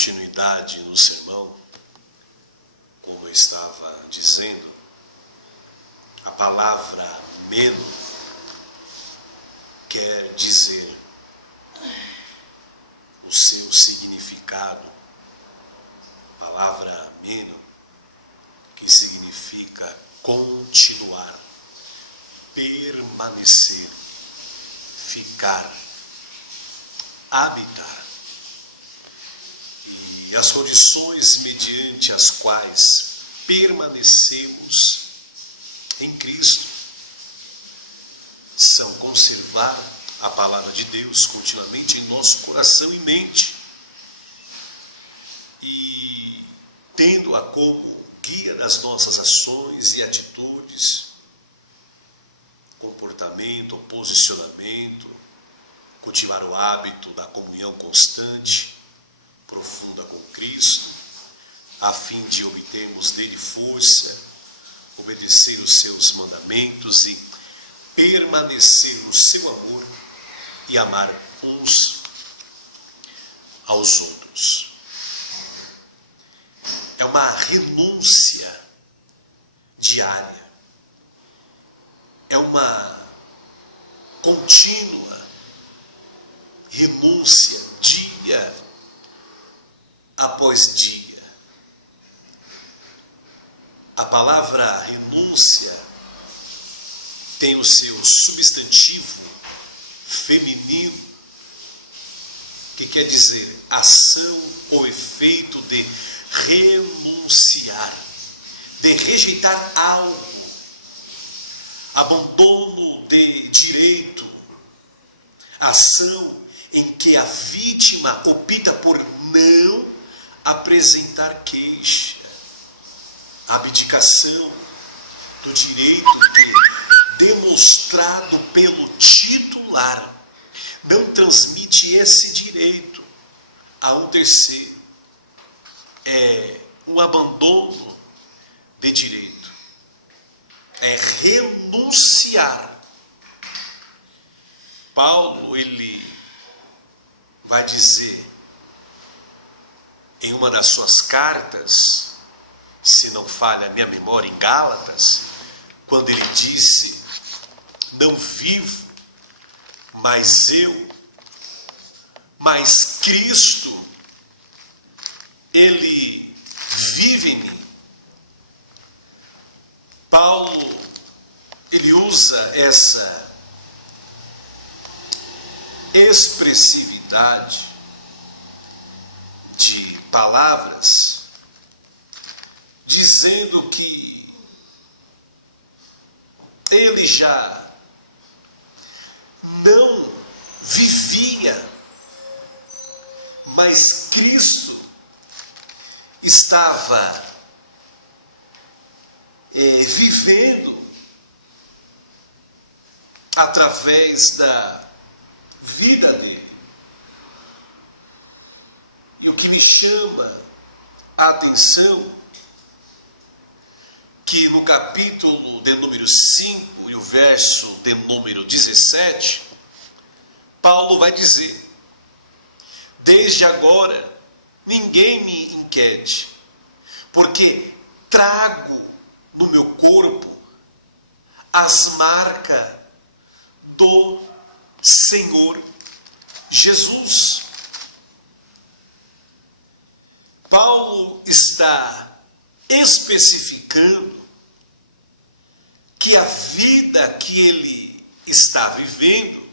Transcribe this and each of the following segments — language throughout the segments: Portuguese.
continuidade no sermão, como eu estava dizendo, a palavra meno quer dizer, o seu significado, a palavra meno, que significa continuar, permanecer, ficar, habitar. E as condições mediante as quais permanecemos em Cristo são conservar a palavra de Deus continuamente em nosso coração e mente, e tendo-a como guia das nossas ações e atitudes, comportamento, posicionamento, cultivar o hábito da comunhão constante, profunda com Cristo, a fim de obtermos dele força, obedecer os seus mandamentos e permanecer no seu amor e amar uns aos outros. É uma renúncia diária, é uma contínua renúncia dia após dia. A palavra renúncia tem o seu substantivo feminino, que quer dizer ação ou efeito de renunciar, de rejeitar algo, abandono de direito, ação em que a vítima opta por não apresentar queixa, abdicação do direito que, demonstrado pelo titular, não transmite esse direito a um terceiro. É um abandono de direito, é renunciar. Paulo, ele vai dizer em uma das suas cartas, se não falha a minha memória, em Gálatas, quando ele disse: não vivo, mas eu, mas Cristo, ele vive em mim. Paulo, ele usa essa expressividade de palavras, dizendo que ele já não vivia, mas Cristo estava vivendo através da vida dele. E o que me chama a atenção, que no capítulo de número 5 e o verso de número 17, Paulo vai dizer: desde agora ninguém me inquiete, porque trago no meu corpo as marcas do Senhor Jesus. Paulo está especificando que a vida que ele está vivendo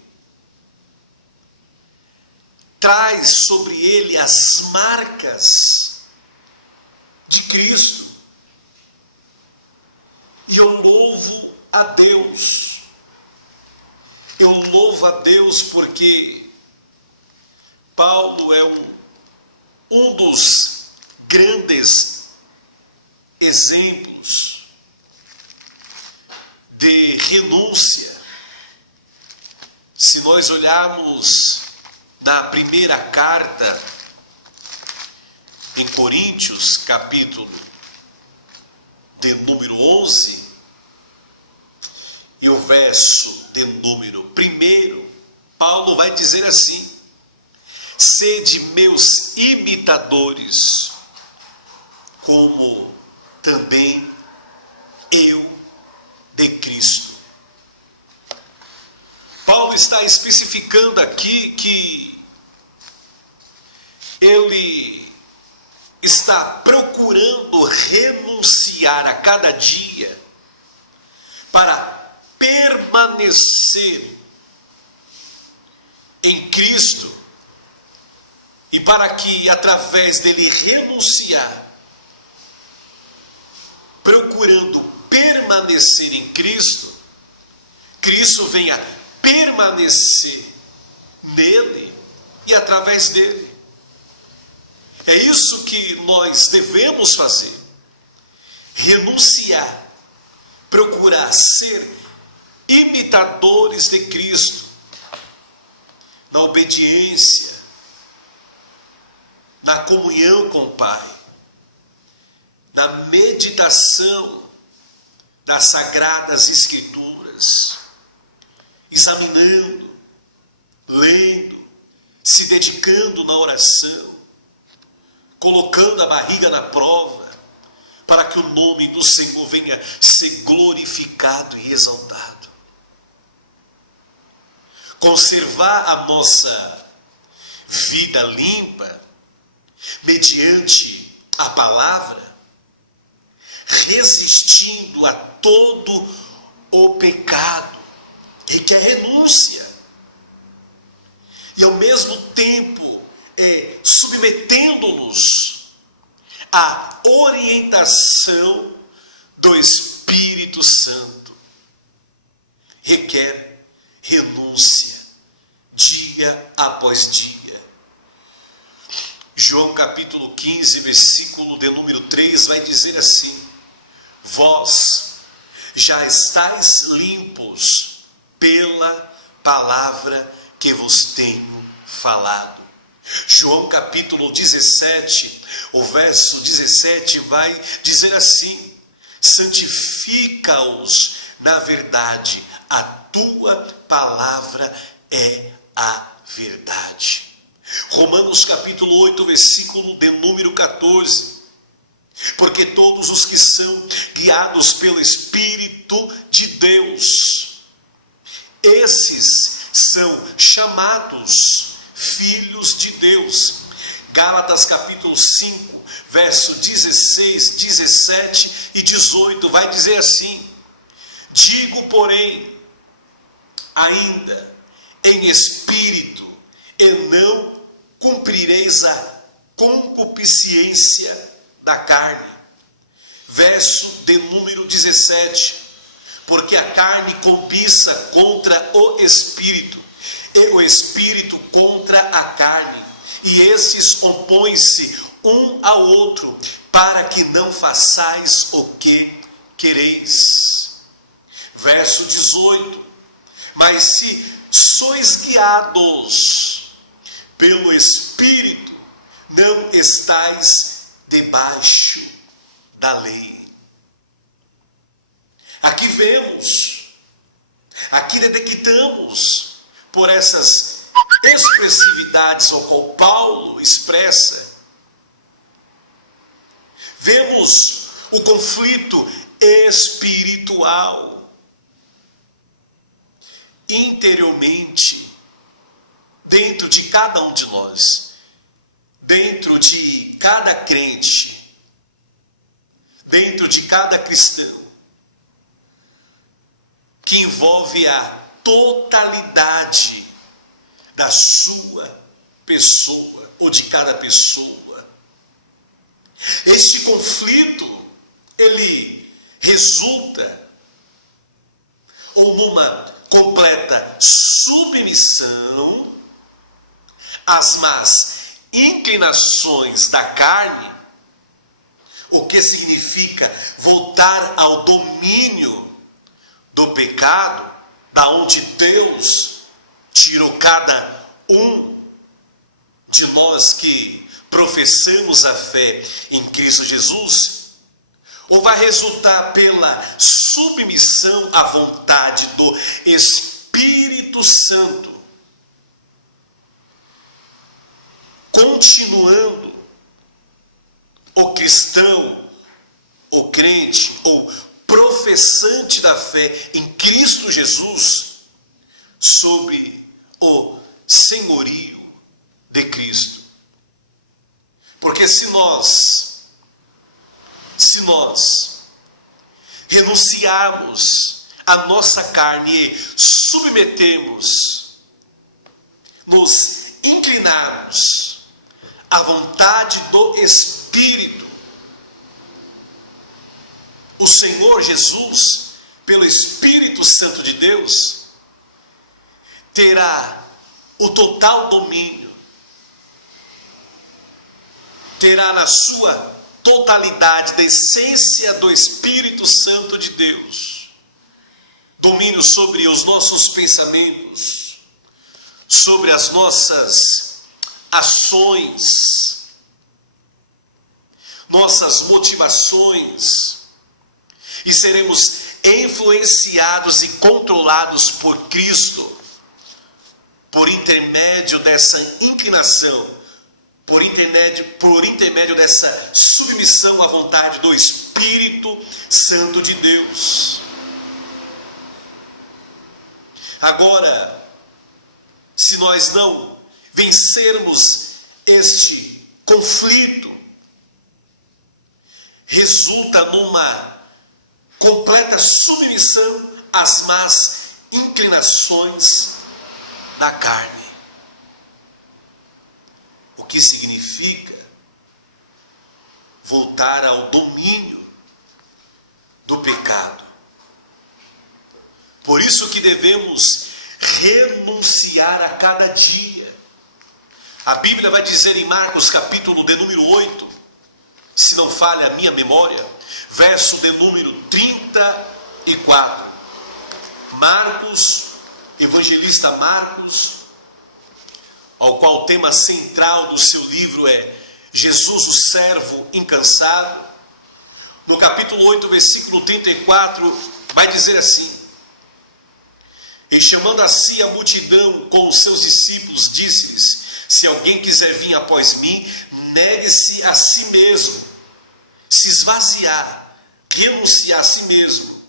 traz sobre ele as marcas de Cristo. E eu louvo a Deus. Eu louvo a Deus porque Paulo é um dos grandes exemplos de renúncia. Se nós olharmos na primeira carta em Coríntios, capítulo de número 11, e o verso de número 1, Paulo vai dizer assim: sede meus imitadores, como também eu de Cristo. Paulo está especificando aqui que ele está procurando renunciar a cada dia para permanecer em Cristo, e para que através dele renunciar, procurando permanecer em Cristo, Cristo venha permanecer nele e através dele. É isso que nós devemos fazer: renunciar, procurar ser imitadores de Cristo, na obediência, na comunhão com o Pai, na meditação das Sagradas Escrituras, examinando, lendo, se dedicando na oração, colocando a barriga na prova, para que o nome do Senhor venha ser glorificado e exaltado. Conservar a nossa vida limpa, mediante a palavra, resistindo a todo o pecado, requer renúncia, e ao mesmo tempo submetendo-nos à orientação do Espírito Santo, requer renúncia, dia após dia. João capítulo 15, versículo de número 3, vai dizer assim: vós já estáis limpos pela palavra que vos tenho falado. João capítulo 17, o verso 17 vai dizer assim: santifica-os na verdade, a tua palavra é a verdade. Romanos capítulo 8, versículo de número 14. Porque todos os que são guiados pelo Espírito de Deus, esses são chamados filhos de Deus. Gálatas capítulo 5, verso 16, 17 e 18, vai dizer assim: digo, porém, ainda em espírito, e não cumprireis a concupiscência da carne. Verso de número 17: porque a carne cobiça contra o espírito, e o espírito contra a carne, e esses opõem-se um ao outro, para que não façais o que quereis. Verso 18: mas se sois guiados pelo Espírito, não estais debaixo da lei. Aqui vemos, aqui detectamos, por essas expressividades ao qual Paulo expressa, vemos o conflito espiritual interiormente dentro de cada um de nós, dentro de cada crente, dentro de cada cristão, que envolve a totalidade da sua pessoa ou de cada pessoa. Este conflito, ele resulta ou numa completa submissão às más inclinações da carne, o que significa voltar ao domínio do pecado, da onde Deus tirou cada um de nós que professamos a fé em Cristo Jesus, ou vai resultar pela submissão à vontade do Espírito Santo. continuando, o cristão, o crente, ou professante da fé em Cristo Jesus, sob o senhorio de Cristo. Porque se nós renunciarmos à nossa carne e submetermos, nos inclinarmos à vontade do Espírito, o Senhor Jesus, pelo Espírito Santo de Deus, terá o total domínio, terá na sua totalidade da essência do Espírito Santo de Deus, domínio sobre os nossos pensamentos, sobre as nossas ações, nossas motivações, e seremos influenciados e controlados por Cristo, por intermédio dessa inclinação, por intermédio dessa submissão à vontade do Espírito Santo de Deus. Agora, se nós não vencermos este conflito, resulta numa completa submissão às más inclinações da carne. O que significa voltar ao domínio do pecado. Por isso que devemos renunciar a cada dia. A Bíblia vai dizer em Marcos capítulo de número 8, se não falha a minha memória, verso de número 34. Marcos, evangelista Marcos, ao qual o tema central do seu livro é Jesus, o servo incansável. No capítulo 8, versículo 34, vai dizer assim: e chamando a si a multidão com os seus discípulos, disse-lhes: se alguém quiser vir após mim, negue-se a si mesmo, se esvaziar, renunciar a si mesmo,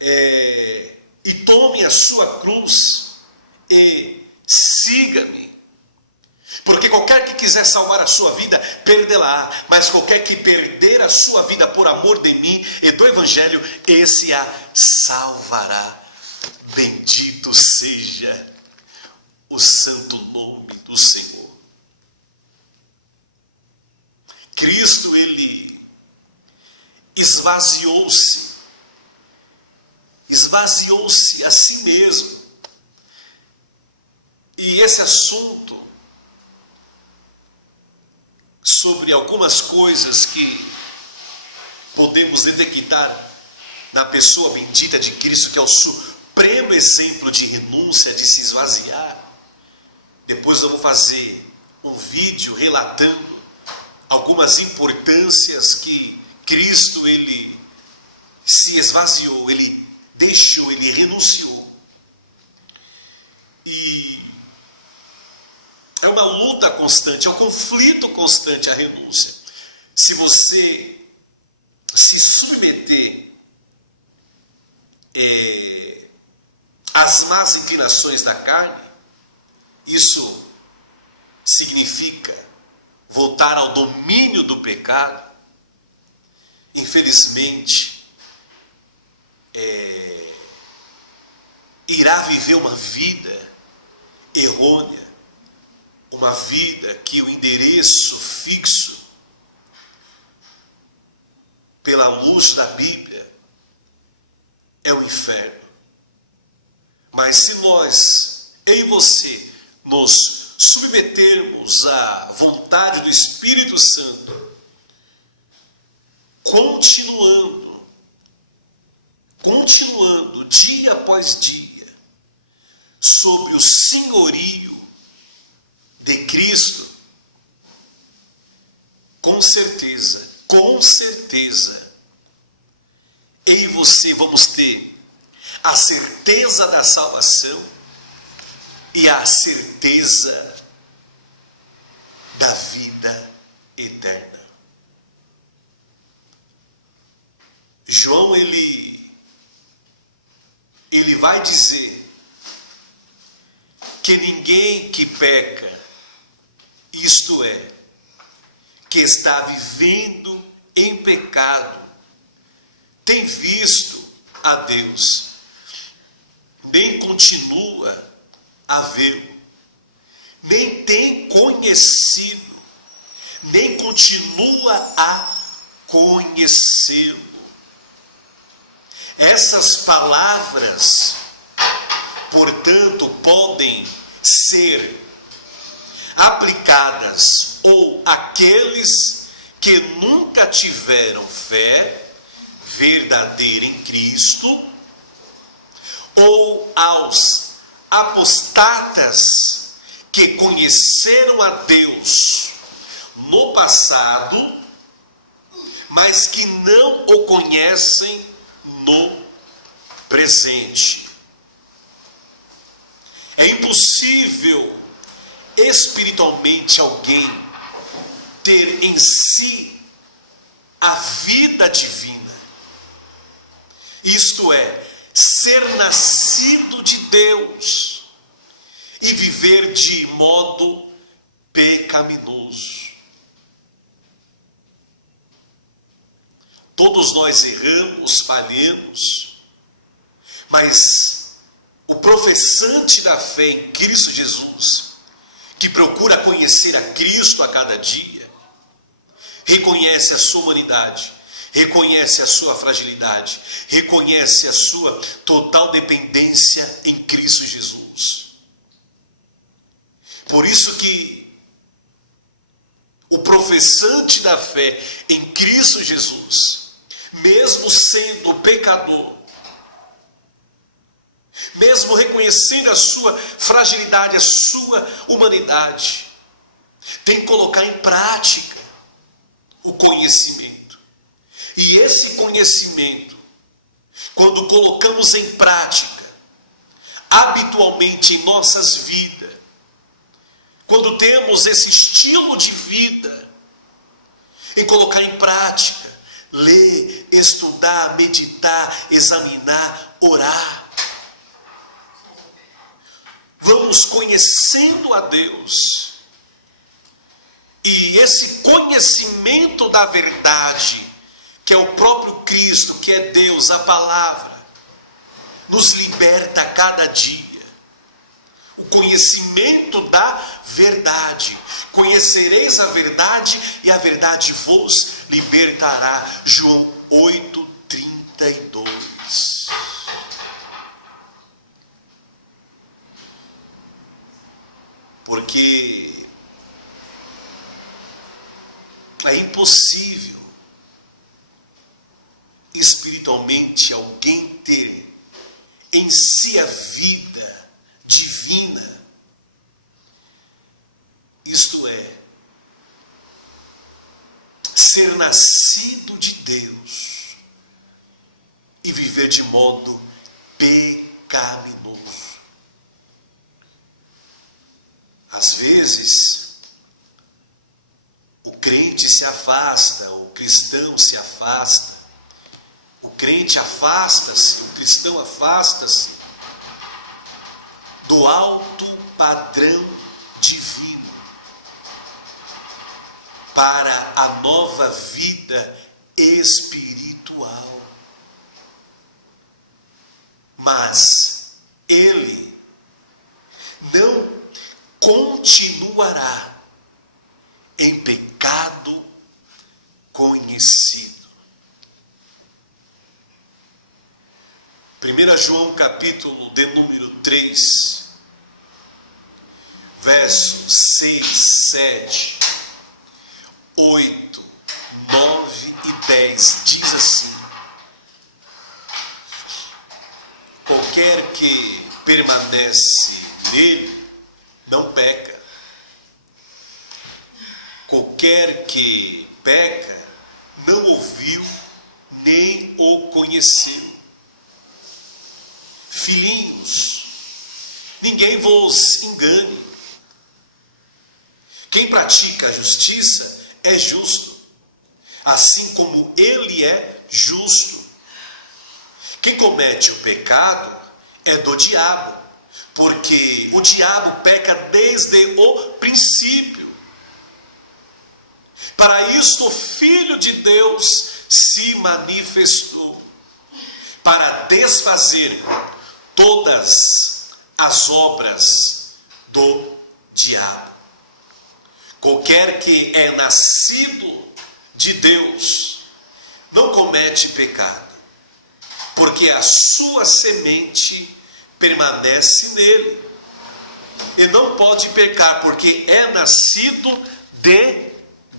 e tome a sua cruz e siga-me. Porque qualquer que quiser salvar a sua vida, perdê-la, mas qualquer que perder a sua vida por amor de mim e do Evangelho, esse a salvará. Bendito seja o santo nome do Senhor. Cristo, ele esvaziou-se a si mesmo. E esse assunto sobre algumas coisas que podemos detectar na pessoa bendita de Cristo, que é o supremo exemplo de renúncia, de se esvaziar. Depois eu vou fazer um vídeo relatando algumas importâncias que Cristo, ele se esvaziou, ele deixou, ele renunciou. E é uma luta constante, é um conflito constante a renúncia. Se você se submeter às más inclinações da carne, isso significa voltar ao domínio do pecado. Infelizmente, irá viver uma vida errônea, uma vida que o endereço fixo pela luz da Bíblia é o inferno. Mas se nós, eu e você, nos submetermos à vontade do Espírito Santo, continuando dia após dia, sobre o senhorio de Cristo, com certeza, eu e você vamos ter a certeza da salvação e a certeza da vida eterna. João, ele vai dizer que ninguém que peca, isto é, que está vivendo em pecado, tem visto a Deus, nem continua a vê-lo, nem tem conhecido, nem continua a conhecê-lo. Essas palavras, portanto, podem ser aplicadas ou àqueles que nunca tiveram fé verdadeira em Cristo, ou aos apostatas que conheceram a Deus no passado, mas que não o conhecem no presente. É impossível espiritualmente alguém ter em si a vida divina, isto é, ser nascido de Deus e viver de modo pecaminoso. Todos nós erramos, falhamos, mas o professante da fé em Cristo Jesus, que procura conhecer a Cristo a cada dia, reconhece a sua humanidade, reconhece a sua fragilidade, reconhece a sua total dependência em Cristo Jesus. Por isso que o professante da fé em Cristo Jesus, mesmo sendo pecador, mesmo reconhecendo a sua fragilidade, a sua humanidade, tem que colocar em prática o conhecimento. E esse conhecimento, quando colocamos em prática, habitualmente em nossas vidas, quando temos esse estilo de vida, em colocar em prática, ler, estudar, meditar, examinar, orar, vamos conhecendo a Deus, e esse conhecimento da verdade, que é o próprio Cristo, que é Deus, a palavra, nos liberta a cada dia. O conhecimento da verdade. Conhecereis a verdade e a verdade vos libertará. João 8:32. Porque é impossível espiritualmente alguém ter em si a vida divina, isto é, ser nascido de Deus e viver de modo pecaminoso. Às vezes, o crente se afasta, o cristão se afasta, o crente afasta-se, o cristão afasta-se do alto padrão divino para a nova vida espiritual. Mas ele não continuará em pecado conhecido. 1 João capítulo de número 3, versos 6, 7, 8, 9 e 10, diz assim: qualquer que permanece nele não peca. Qualquer que peca não ouviu nem o conheceu. Filhinhos, ninguém vos engane, Quem pratica a justiça é justo, assim como ele é justo. Quem comete o pecado é do diabo, porque o diabo peca desde o princípio. Para isto o Filho de Deus se manifestou, para desfazer todas as obras do diabo. Qualquer que é nascido de Deus não comete pecado, porque a sua semente permanece nele. E não pode pecar, porque é nascido de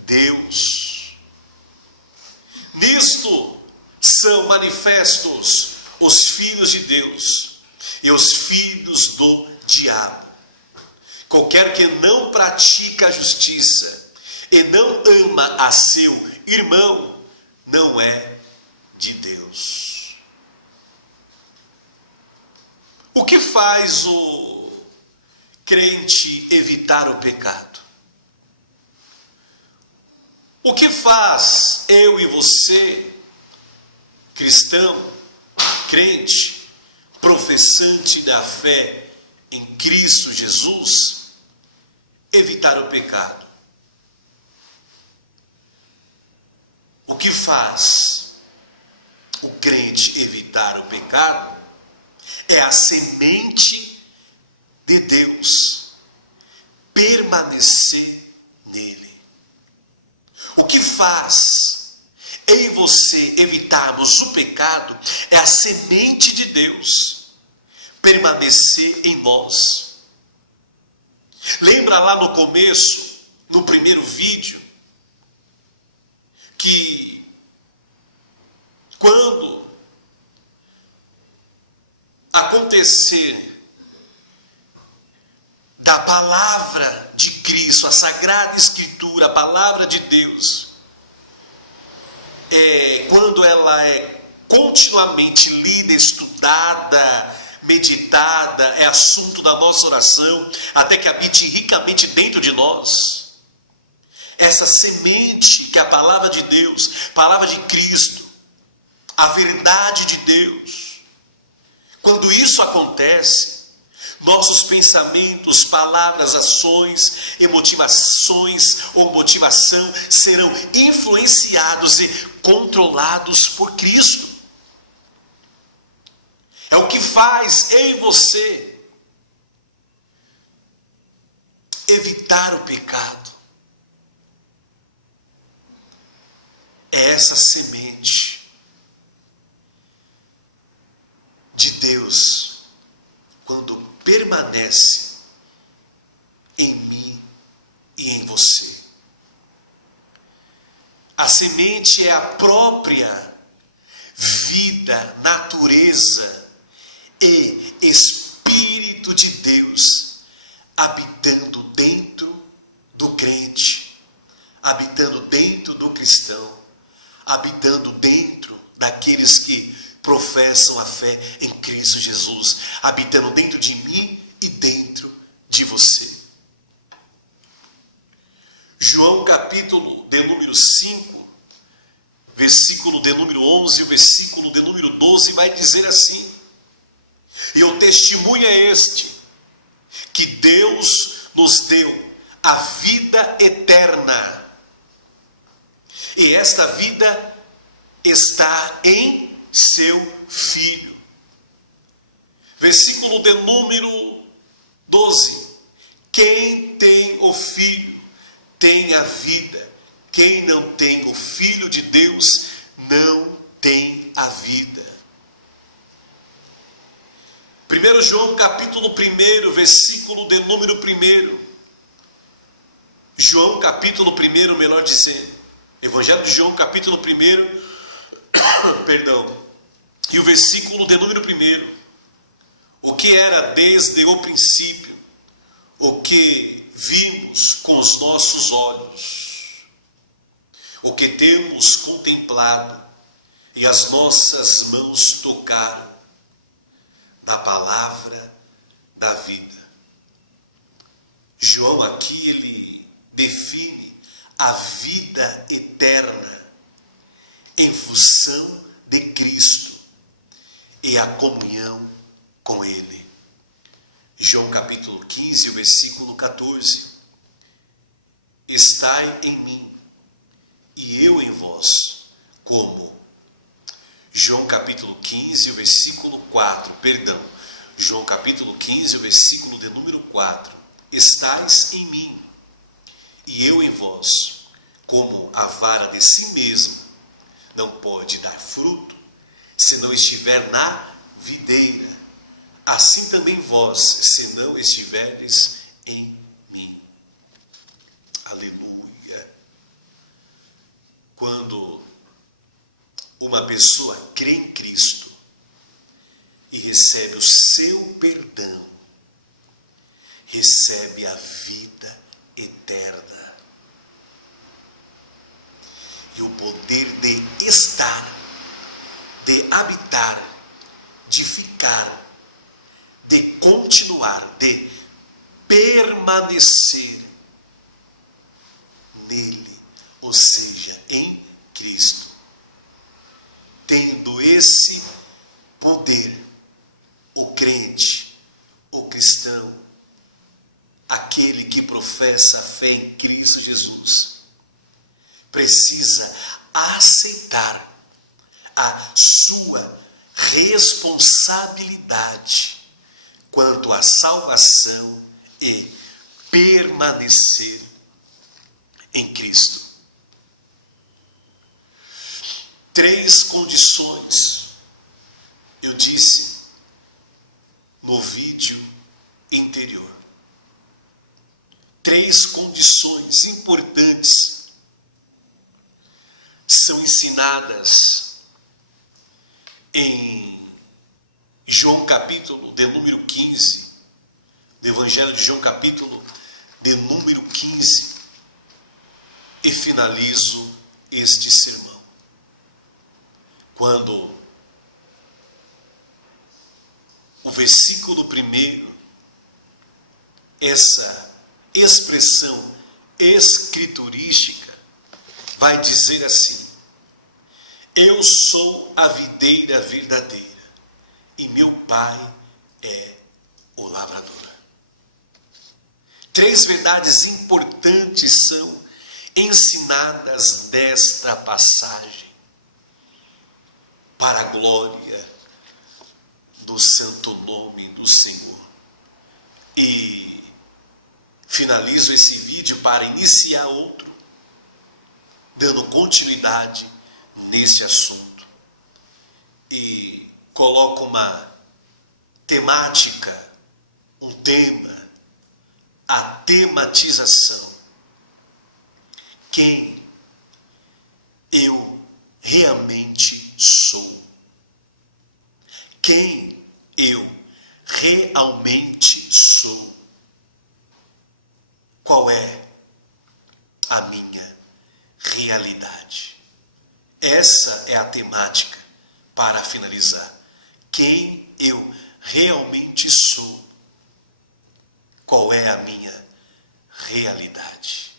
Deus. Nisto são manifestos os filhos de Deus e os filhos do diabo. Qualquer que não pratica a justiça e não ama a seu irmão, não é de Deus. O que faz o crente evitar o pecado? O que faz eu e você, cristão, crente, professante da fé em Cristo Jesus, evitar o pecado? O que faz o crente evitar o pecado é a semente de Deus permanecer nele. O que faz eu e você evitarmos o pecado é a semente de Deus permanecer em nós. Lembra lá no começo, no primeiro vídeo, que quando acontecer da palavra de Cristo, a Sagrada Escritura, a palavra de Deus, quando ela é continuamente lida, estudada, meditada, é assunto da nossa oração, até que habite ricamente dentro de nós, essa semente que é a palavra de Deus, palavra de Cristo, a verdade de Deus, quando isso acontece, nossos pensamentos, palavras, ações e motivações ou motivação serão influenciados e controlados por Cristo. É o que faz eu e você evitar o pecado. É essa semente de Deus, quando permanece em mim e em você. A semente é a própria vida, natureza e Espírito de Deus habitando dentro do crente, habitando dentro do cristão, habitando dentro daqueles que professam a fé em Cristo Jesus, habitando dentro de mim e dentro de você. João capítulo de número 5, versículo de número 11, o versículo de número 12 vai dizer assim: e o testemunho é este, que Deus nos deu a vida eterna, e esta vida está em seu Filho. Versículo de número 12: quem tem o Filho tem a vida, quem não tem o Filho de Deus não tem a vida. 1 João capítulo 1, versículo de número 1. João capítulo 1, melhor dizendo, Evangelho de João capítulo 1, perdão, e o versículo de número 1. O que era desde o princípio, o que vimos com os nossos olhos, o que temos contemplado e as nossas mãos tocaram da palavra da vida. João aqui ele define a vida eterna em função de Cristo e a comunhão com Ele. João capítulo 15, versículo 14. Estai em mim e eu em vós, como? João capítulo 15, versículo 4, perdão. João capítulo 15, versículo de número 4. Estais em mim e eu em vós, como a vara de si mesma não pode dar fruto se não estiver na videira, assim também vós, se não estiverdes em mim. Aleluia. Quando uma pessoa crê em Cristo e recebe o seu perdão, recebe a vida eterna e o poder de estar, de habitar, de ficar, de continuar, de permanecer nele, ou seja, em Cristo. Tendo esse poder, o crente, o cristão, aquele que professa a fé em Cristo Jesus, precisa aceitar a sua responsabilidade quanto à salvação e permanecer em Cristo. 3 condições eu disse no vídeo anterior. 3 condições importantes são ensinadas em João capítulo de número 15, do Evangelho de João capítulo de número 15, e finalizo este sermão. Quando o versículo 1, essa expressão escriturística, vai dizer assim: eu sou a videira verdadeira e meu Pai é o lavrador. 3 verdades importantes são ensinadas desta passagem para a glória do santo nome do Senhor. E finalizo esse vídeo para iniciar outro, dando continuidade nesse assunto. E coloco uma temática, um tema, a tematização. Quem eu realmente sou? Quem eu realmente sou? Qual é a minha realidade? Essa é a temática para finalizar. Quem eu realmente sou? Qual é a minha realidade?